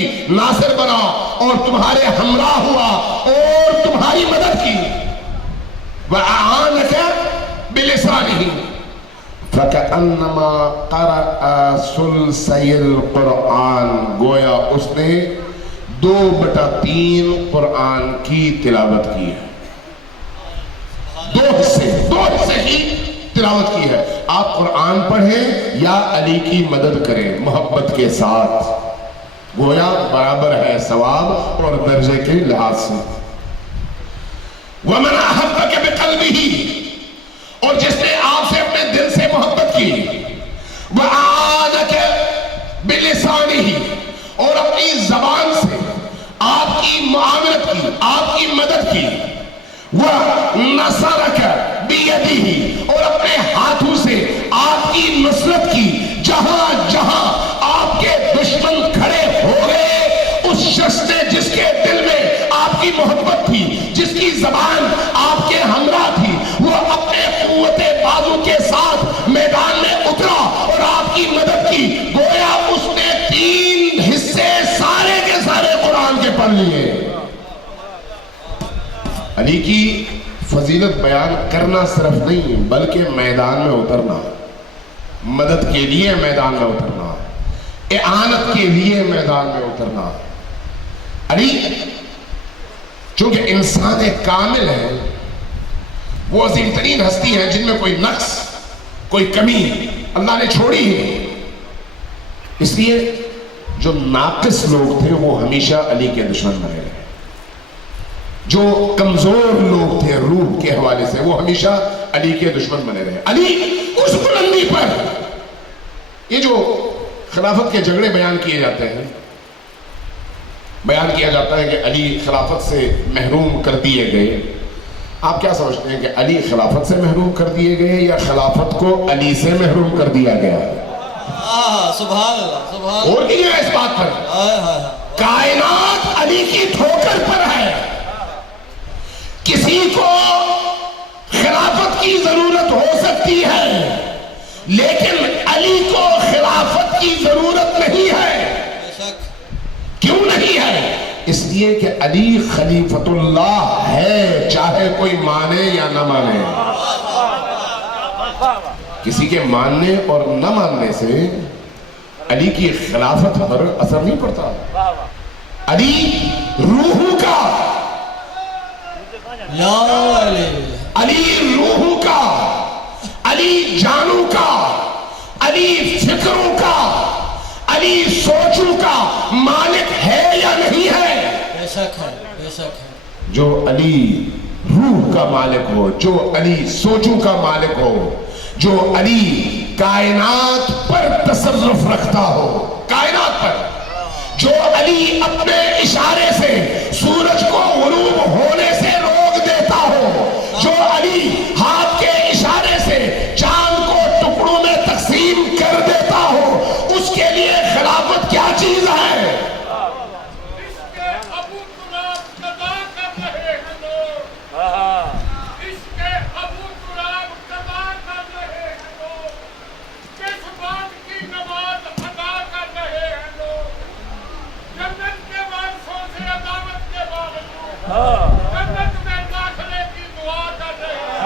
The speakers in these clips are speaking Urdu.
کی ناصر بنا اور تمہارے ہمراہ ہوا اور تمہاری مدد کی. وَأَعَانَكَ بِلِسَانِهِ فَكَأَنَّمَا قَرَأَ ثُلْثَيِ الْقُرْآنِ, گویا اس نے 2/3 قرآن کی تلاوت کی ہے. 2 حصے کی تلاوت کی ہے. آپ قرآن پڑھیں یا علی کی مدد کریں محبت کے ساتھ, گویا برابر ہے ثواب اور درجے کے لحاظ سے. وَمَنْ أَحَبَّكَ بِقَلْبِهِ, اور جس نے آپ سے اپنے دل سے محبت کی. وَآنَكَ بِلِسَانِهِ, اور اپنی زبان سے آپ کی معاملت کی, آپ کی مدد کی. وَنَصَرَكَ بِيَدِهِ, اور اپنے ہاتھوں سے آپ کی نصرت کی. جہاں جہاں آپ کے دشمن کھڑے ہو گئے, اس شخص نے جس کے دل میں آپ کی محبت تھی, جس کی زبان آپ کے ہمراہ تھی, وہ اپنے قوت بازو کے ساتھ میدان میں اترا اور آپ کی مدد کی. گویا اس نے 3 حصے سارے کے سارے قرآن کے پڑھ لیے. علی کی فضیلت بیان کرنا صرف نہیں بلکہ میدان میں اترنا, مدد کے لیے میدان میں اترنا, اعانت کے لیے میدان میں اترنا. علی چونکہ انسان کامل ہے, وہ عظیم ترین ہستی ہے جن میں کوئی نقص, کوئی کمی اللہ نے چھوڑی ہے. اس لیے جو ناقص لوگ تھے وہ ہمیشہ علی کے دشمن بنے رہے. جو کمزور لوگ تھے روح کے حوالے سے وہ ہمیشہ علی کے دشمن بنے رہے. علی اس بلندی پر, یہ جو خلافت کے جھگڑے بیان کیے جاتے ہیں, بیان کیا جاتا ہے کہ علی خلافت سے محروم کر دیے گئے. آپ کیا سمجھتے ہیں کہ علی خلافت سے محروم کر دیے گئے یا خلافت کو علی سے محروم کر دیا گیا؟ سبحان اللہ, سبحان اور نہیں ہے اس بات پر. کائنات علی کی ٹھوکر پر ہے. کسی کو خلافت کی ضرورت ہو سکتی ہے لیکن علی کو خلافت کی ضرورت نہیں ہے. کیوں نہیں ہے؟ اس لیے کہ علی خلیفۃ اللہ ہے, چاہے کوئی مانے یا نہ مانے. کسی کے ماننے اور نہ ماننے سے علی کی خلافت پر اثر نہیں پڑتا. علی روح کا, علی روح کا, علی جانوں کا, علی فکروں کا, علی سوچوں کا مالک ہے یا نہیں ہے؟ بے شک ہے, بے شک ہے. جو علی روح کا مالک ہو, جو علی سوچوں کا مالک ہو, جو علی کائنات پر تصرف رکھتا ہو, کائنات پر, جو علی اپنے اشارے سے سورج کو غروب ہونے سے روک دیتا ہو, جو علی ہاتھ کے اشارے سے چاند کو ٹکڑوں میں تقسیم کر دیتا ہو, اس کے لیے خلافت کیا چیز ہے؟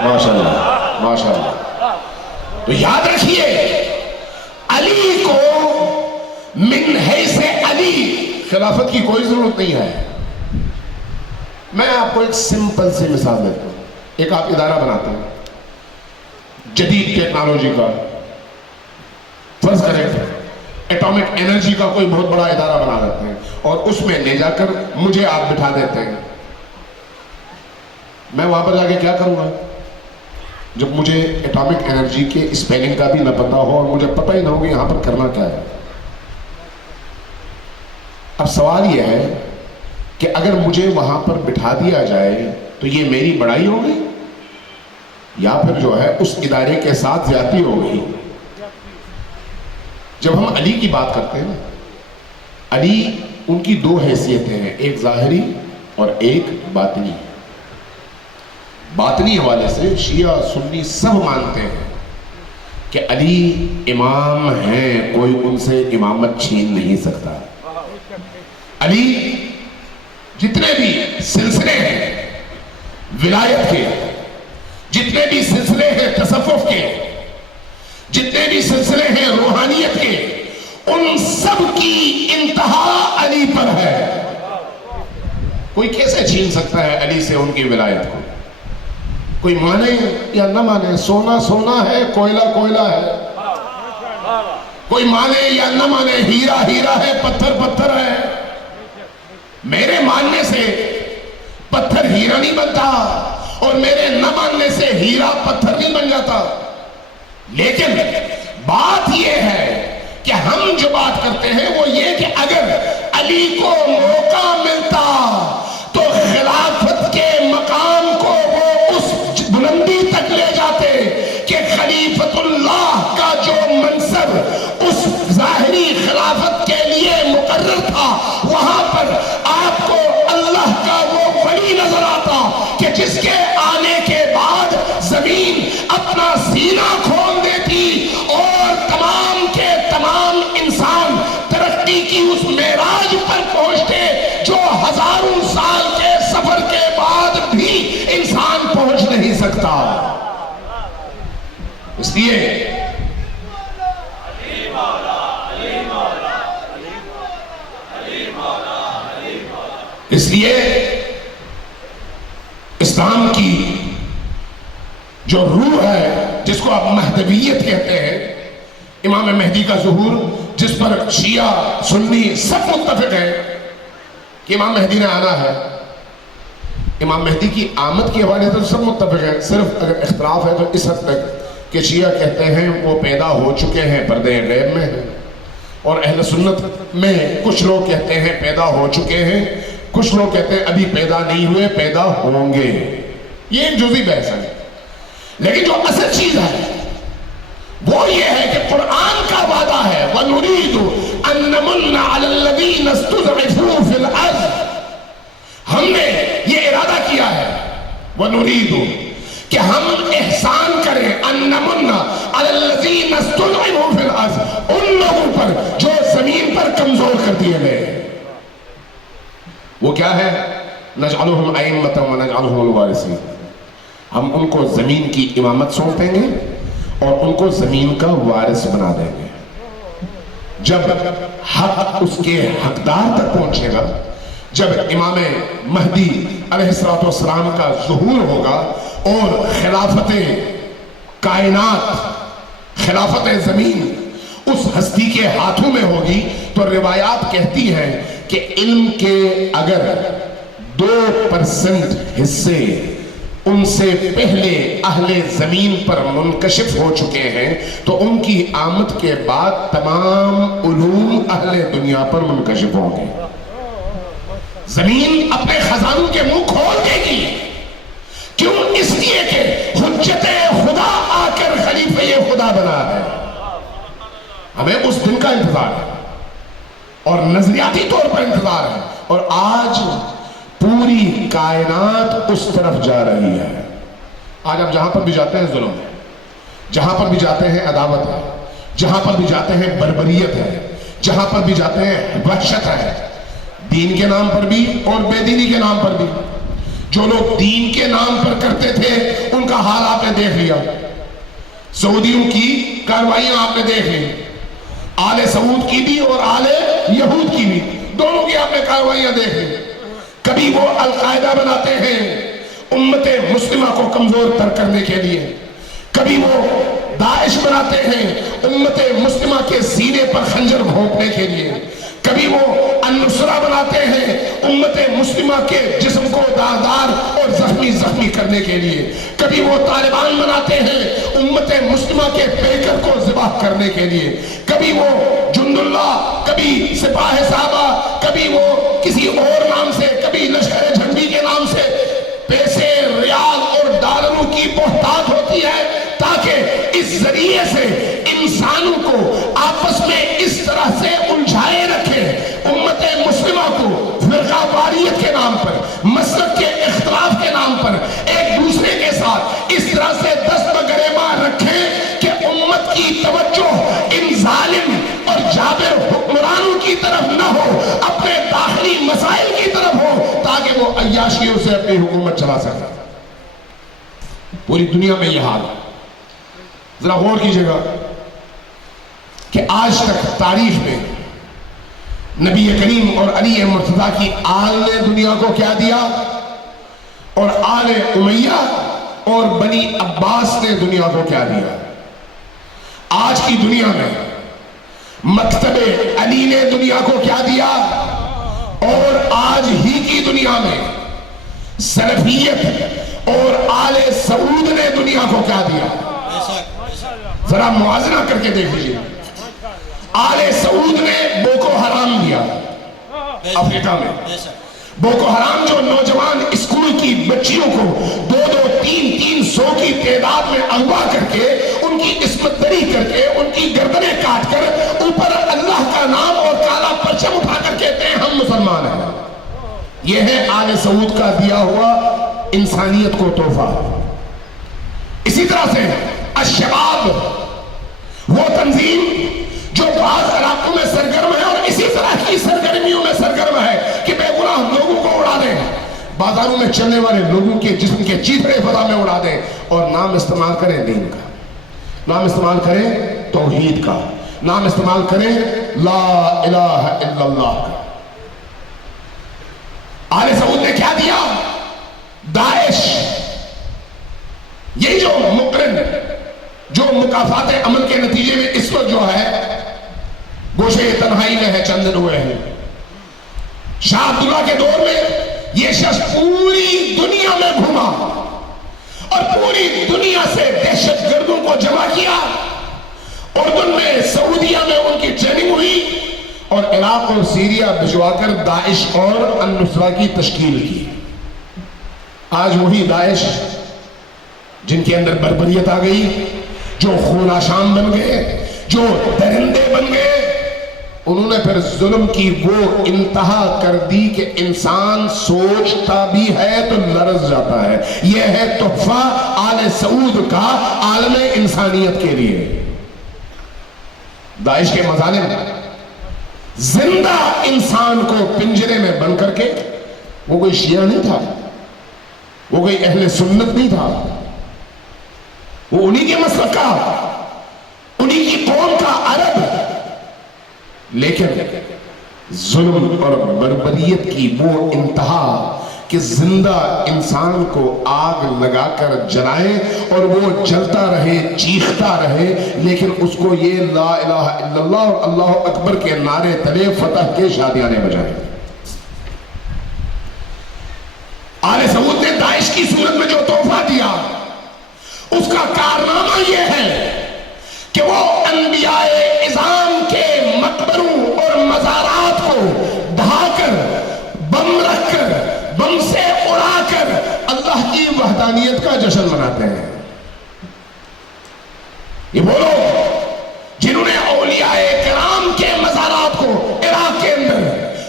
ماشاءاللہ, ماشاءاللہ. تو یاد رکھیے علی کو من حیث علی خلافت کی کوئی ضرورت نہیں ہے. میں آپ کو ایک سمپل سی مثال دیتا ہوں. ایک آپ ادارہ بناتے ہیں جدید ٹیکنالوجی کا, فرض کریں ایٹامک انرجی کا کوئی بہت بڑا ادارہ بنا لیتے ہیں اور اس میں لے جا کر مجھے آپ بٹھا دیتے ہیں. میں وہاں پر جا کے کیا کروں گا جب مجھے ایٹامک انرجی کے اسپیلنگ کا بھی نہ پتا ہو اور مجھے پتہ ہی نہ ہو کہ یہاں پر کرنا کیا ہے؟ اب سوال یہ ہے کہ اگر مجھے وہاں پر بٹھا دیا جائے تو یہ میری بڑائی ہوگی یا پھر جو ہے اس ادارے کے ساتھ زیادتی ہوگی؟ جب ہم علی کی بات کرتے ہیں نا, علی ان کی 2 حیثیتیں ہیں, ایک ظاہری اور ایک باطنی. باطنی حوالے سے شیعہ سنی سب مانتے ہیں کہ علی امام ہیں, کوئی ان سے امامت چھین نہیں سکتا. علی جتنے بھی سلسلے ہیں ولایت کے، جتنے بھی سلسلے ہیں تصوف کے، جتنے بھی سلسلے ہیں روحانیت کے، ان سب کی انتہا علی پر ہے۔ کوئی کیسے چھین سکتا ہے علی سے ان کی ولایت کو؟ کوئی مانے یا نہ مانے، سونا سونا ہے، کوئلہ کوئلہ ہے، کوئی مانے یا نہ مانے، ہیرا ہیرا ہے، پتھر پتھر ہے۔ میرے ماننے سے پتھر ہیرا نہیں بنتا، اور میرے نہ ماننے سے ہیرا پتھر نہیں بن جاتا۔ لیکن بات یہ ہے کہ ہم جو بات کرتے ہیں وہ یہ کہ اگر علی کو موقع ملتا تو خلافت کے مقام کو وہ اس بلندی تک لے جاتے کہ خلیفۃ اللہ کا جو منصب اس ظاہری خلافت کے لیے مقرر تھا، وہاں پر آپ کو اللہ کا وہ ولی نظر آتا کہ جس کے آنے کے بعد زمین اپنا سینہ کھول دیتی اور تمام کے تمام انسان ترقی کی اس معراج پر پہنچتے جو ہزاروں سال کے سفر کے بعد بھی انسان پہنچ نہیں سکتا۔ اس لیے اسلام کی جو روح ہے جس کو آپ مہدویت کہتے ہیں، امام مہدی کا ظہور جس پر شیعہ سنی سب متفق ہیں کہ امام مہدی نے آنا ہے، امام مہدی کی آمد کے حوالے سے سب متفق ہیں۔ صرف اگر اختلاف ہے تو اس حد تک کہ شیعہ کہتے ہیں وہ پیدا ہو چکے ہیں، پردے غیب میں ہیں، اور اہل سنت میں کچھ لوگ کہتے ہیں پیدا ہو چکے ہیں، کچھ لوگ کہتے ہیں ابھی پیدا نہیں ہوئے، پیدا ہوں گے۔ یہ ایک جزئی بحث ہے، لیکن جو اصل چیز ہے وہ یہ ہے کہ قرآن کا وعدہ ہے وَنُرِيدُ أَن نَّمُنَّ عَلَى الَّذِينَ اسْتُضْعِفُوا فِي الْأَرْضِ، ہم نے یہ ارادہ کیا ہے وَنُرِيدُ کہ ہم احسان کریں أَن نَّمُنَّ عَلَى الَّذِينَ اسْتُضْعِفُوا فِي الْأَرْضِ، ان لوگوں پر جو زمین پر کمزور کر دیے گئے۔ وہ کیا ہے؟ نَجْعَلُهُمْ أَئِمَّةً وَنَجْعَلُهُمُ الْوَارِثِينَ، ہم ان کو زمین کی امامت سونپ دیں گے اور ان کو زمین کا وارث بنا دیں گے۔ جب حق اس کے حقدار تک پہنچے گا، جب امام مہدی علیہ السلام کا ظہور ہوگا اور خلافت کائنات، خلافت زمین اس ہستی کے ہاتھوں میں ہوگی، تو روایات کہتی ہیں کہ علم کے اگر 2% حصے ان سے پہلے اہل زمین پر منکشف ہو چکے ہیں تو ان کی آمد کے بعد تمام علوم اہل دنیا پر منکشف ہوں گے۔ زمین اپنے خزانوں کے منہ کھول دے گی، کیوں؟ اس لیے کہ حجت خدا آ کر خلیفہ خدا بنا ہے۔ ہمیں اس دن کا انتظار ہے اور نظریاتی طور پر انتظار ہے، اور آج پوری کائنات اس طرف جا رہی ہے۔ آج آپ جہاں پر بھی جاتے ہیں ظلم ہے، جہاں پر بھی جاتے ہیں عداوت ہے، جہاں پر بھی جاتے ہیں بربریت ہے، جہاں پر بھی جاتے ہیں وحشت ہے، دین کے نام پر بھی اور بے دینی کے نام پر بھی۔ جو لوگ دین کے نام پر کرتے تھے ان کا حال آپ نے دیکھ لیا، سعودیوں کی کاروائیاں آپ نے دیکھ لی، آل سعود کی بھی اور آل یہود کی بھی، دونوں کی آپ نے کاروائیاں دیکھ لی۔ کبھی وہ القاعدہ بناتے ہیں امت مسلمہ کو کمزور تر کرنے کے لیے، کبھی وہ داعش بناتے ہیں امت مسلمہ کے سینے پر خنجر گھونپنے کے لیے، کبھی وہ النصرہ بناتے ہیں امت مسلمہ کے جسم کو داغدار اور زخمی کرنے کے لیے، کبھی وہ طالبان بناتے ہیں امت مسلمہ کے پیکر کو ذبح کرنے کے لیے، کبھی وہ جند اللہ، کبھی سپاہ صحابہ، کبھی وہ کسی اور نام سے، کبھی لشکر جھنڈی کے نام سے پیسے، ریال اور ڈالروں کی بہتات ہوتی ہے تاکہ اس ذریعے سے انسانوں کو آپس میں اس طرح سے الجھائے رکھے، امت مسلمہ کو فرقہ واریت کے نام پر، مسلک کے اختلاف کے نام پر ایک دوسرے کے ساتھ اس طرح سے دست بگریباں رکھیں کہ امت کی توجہ ان ظالم اور جابر حکمرانوں کی طرف نہ ہو، اپنے داخلی مسائل کی طرف ہو، تاکہ وہ عیاشیوں سے اپنی حکومت چلا سکے۔ پوری دنیا میں یہ حال ہے۔ ذرا غور کیجئے گا کہ آج تک تاریخ میں نبی کریم اور علی مرتضیٰ کی آل نے دنیا کو کیا دیا، اور آل امیہ اور بنی عباس نے دنیا کو کیا دیا۔ آج کی دنیا میں مکتب علی نے دنیا کو کیا دیا، اور آج ہی کی دنیا میں سلفیت اور آل سعود نے دنیا کو کیا دیا۔ ذرا موازنہ کر کے دیکھ لیجیے۔ آل سعود نے بوکو حرام دیا افریقہ میں۔ بوکو حرام جو نوجوان اسکول کی بچیوں کو 200-300 کی تعداد میں اغوا کر کے ان کی عصمت دری کر کے ان کی گردنیں کاٹ کر اوپر اللہ کا نام اور کالا پرچم اٹھا کر کہتے ہیں ہم مسلمان ہیں۔ یہ ہے آل سعود کا دیا ہوا انسانیت کو تحفہ۔ اسی طرح سے الشباب، وہ تنظیم جو بعض علاقوں میں سرگرم ہے اور اسی طرح کی سرگرمیوں میں سرگرم ہے کہ بے گناہ لوگوں کو اڑا دیں، بازاروں میں چلنے والے لوگوں کے جسم کے چیتڑے فضا میں اڑا دیں، اور نام استعمال کریں دین کا، نام استعمال کریں توحید کا، نام استعمال کریں لا الہ الا اللہ کا۔ آل سعود نے کیا دیا؟ داعش، یہی جو مقرن جو مکافات عمل کے نتیجے میں اس وقت جو ہے گوشے تنہائی میں ہے، چند دن ہوئے ہیں۔ شاہ عبداللہ کے دور میں یہ شخص پوری دنیا میں گھوما اور پوری دنیا سے دہشت گردوں کو جمع کیا، اردن میں سعودیہ میں ان کی ٹریننگ ہوئی، اور عراق اور سیریا بھجوا کر داعش اور النصرہ کی تشکیل کی۔ آج وہی داعش جن کے اندر بربریت آ گئی، جو خون آشام بن گئے، جو درندے بن گئے، انہوں نے پھر ظلم کی وہ انتہا کر دی کہ انسان سوچتا بھی ہے تو لرز جاتا ہے۔ یہ ہے تحفہ آل سعود کا عالم انسانیت کے لیے۔ داعش کے مظالم زندہ انسان کو پنجرے میں بند کر کے، وہ کوئی شیعہ نہیں تھا، وہ کوئی اہل سنت نہیں تھا، وہ انہی کے مسلک کا، انہی کی قوم کا عرب، لیکن ظلم اور بربریت کی وہ انتہا کہ زندہ انسان کو آگ لگا کر جلائے اور وہ جلتا رہے، چیختا رہے، لیکن اس کو یہ لا الہ الا اللہ اور اللہ اکبر کے نعرے تلے فتح کے شادیانے بجائے۔ آل سعود نے داعش کی صورت میں جو تحفہ دیا، اس کا کارنامہ یہ ہے کہ وہ انبیاء اعظام کے مقبروں اور مزارات کو ڈھا کر، بم رکھ کر، بم سے اڑا کر اللہ کی وحدانیت کا جشن مناتے ہیں۔ یہ وہ لوگ جنہوں نے اولیاء کرام کے مزارات کو عراق کے اندر،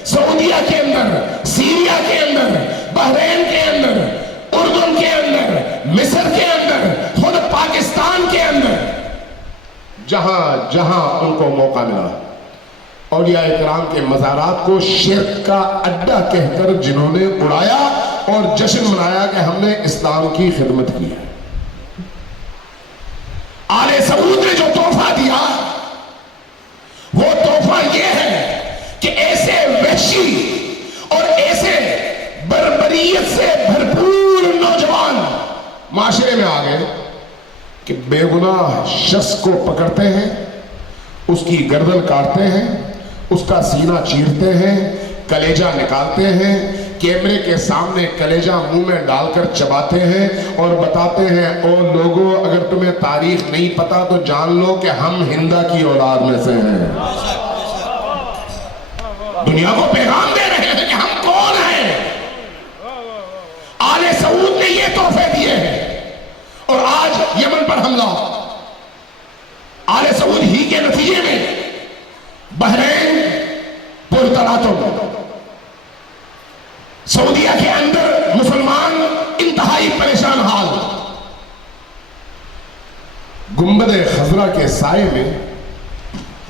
سعودیہ کے اندر، سیریا کے اندر، بحرین کے اندر، اردن کے اندر، مصر کے اندر، خود پاکستان کے اندر، جہاں جہاں ان کو موقع ملا، اولیاء کرام کے مزارات کو شرک کا اڈا کہہ کر جنہوں نے اڑایا اور جشن منایا کہ ہم نے اسلام کی خدمت کی ہے۔ آل سعود نے جو تحفہ دیا، وہ تحفہ یہ ہے کہ ایسے وحشی اور ایسے بربریت سے بھرپور نوجوان معاشرے میں آ گئے کہ بے گناہ شخص کو پکڑتے ہیں، اس کی گردن کاٹتے ہیں، اس کا سینہ چیرتے ہیں، کلیجہ نکالتے ہیں، کیمرے کے سامنے کلیجہ منہ میں ڈال کر چباتے ہیں اور بتاتے ہیں او لوگوں اگر تمہیں تاریخ نہیں پتا تو جان لو کہ ہم ہندا کی اولاد میں سے ہیں۔ دنیا کو پیغام دے رہے ہیں کہ ہم کون ہیں۔ آل سعود نے یہ تحفے دیے ہیں، اور آج یمن پر حملہ آل سعود ہی کے نتیجے میں بحرین پرتلاتم، سعودیہ کے اندر مسلمان انتہائی پریشان حال، گنبد خضرا کے سائے میں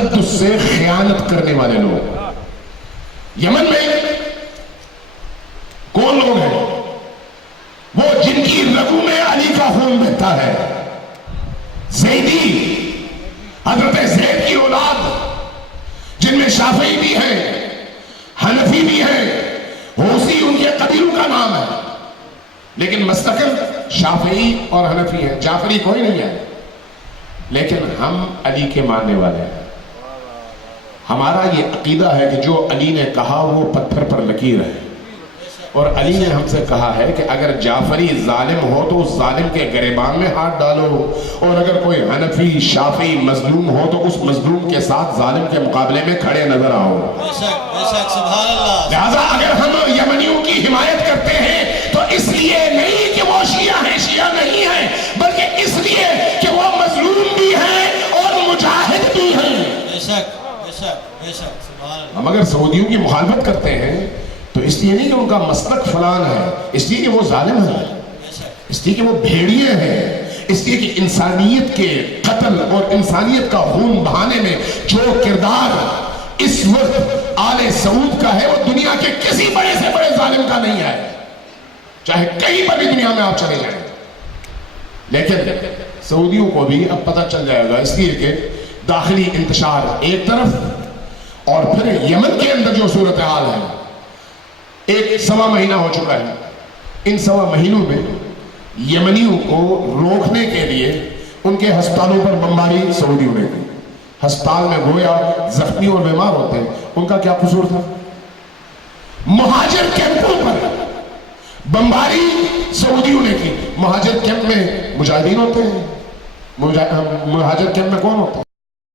تقدس سے خیانت کرنے والے لوگ۔ یمن میں کون لوگ ہیں؟ وہ جن کی رگوں میں علی کا خون بہتا ہے، زیدی، حضرت زید کی اولاد، جن میں شافعی بھی ہیں، حنفی بھی ہیں، حوثی ان کے قبیلوں کا نام ہے، لیکن مستقل شافعی اور حنفی ہیں، جعفری کوئی نہیں ہے، لیکن ہم علی کے ماننے والے ہیں۔ ہمارا یہ عقیدہ ہے کہ جو علی نے کہا وہ پتھر پر لکیر ہے، اور علی نے ہم سے کہا ہے کہ اگر جعفری ظالم ہو تو اس ظالم کے گریبان میں ہاتھ ڈالو، اور اگر کوئی حنفی شافعی مظلوم ہو تو اس مظلوم کے ساتھ ظالم کے مقابلے میں کھڑے نظر آؤ۔ بے شک سبحان اللہ۔ لہذا اگر ہم یمنیوں کی حمایت کرتے ہیں تو اس لیے نہیں کہ وہ شیعہ ہیں، شیعہ نہیں ہیں، بلکہ اس لیے کہ وہ مظلوم بھی ہیں اور مجاہد بھی ہیں۔ بے شک سبحان اللہ۔ ہم اگر سعودیوں کی مخالفت کرتے ہیں تو اس لیے نہیں کہ ان کا مسلک فلان ہے، اس لیے کہ وہ ظالم ہیں، اس لیے کہ وہ بھیڑیے ہیں، اس لیے کہ انسانیت کے قتل اور انسانیت کا خون بہانے میں جو کردار اس وقت آل سعود کا ہے وہ دنیا کے کسی بڑے سے بڑے ظالم کا نہیں ہے، چاہے کہیں پر بھی دنیا میں آپ چلے جائیں۔ لیکن سعودیوں کو بھی اب پتہ چل جائے گا، اس لیے کہ داخلی انتشار ایک طرف اور پھر یمن کے اندر جو صورتحال ہے، ایک سوا مہینہ ہو چکا ہے، ان سوا مہینوں میں یمنیوں کو روکنے کے لیے ان کے ہسپتالوں پر بمباری سعودیوں نے کی۔ ہسپتال میں گویا زخمی اور بیمار ہوتے ہیں، ان کا کیا قصور تھا؟ مہاجر کیمپوں پر بمباری سعودیوں نے کی۔ مہاجر کیمپ میں مجاہدین ہوتے ہیں، مہاجر کیمپ میں کون ہوتا ہے؟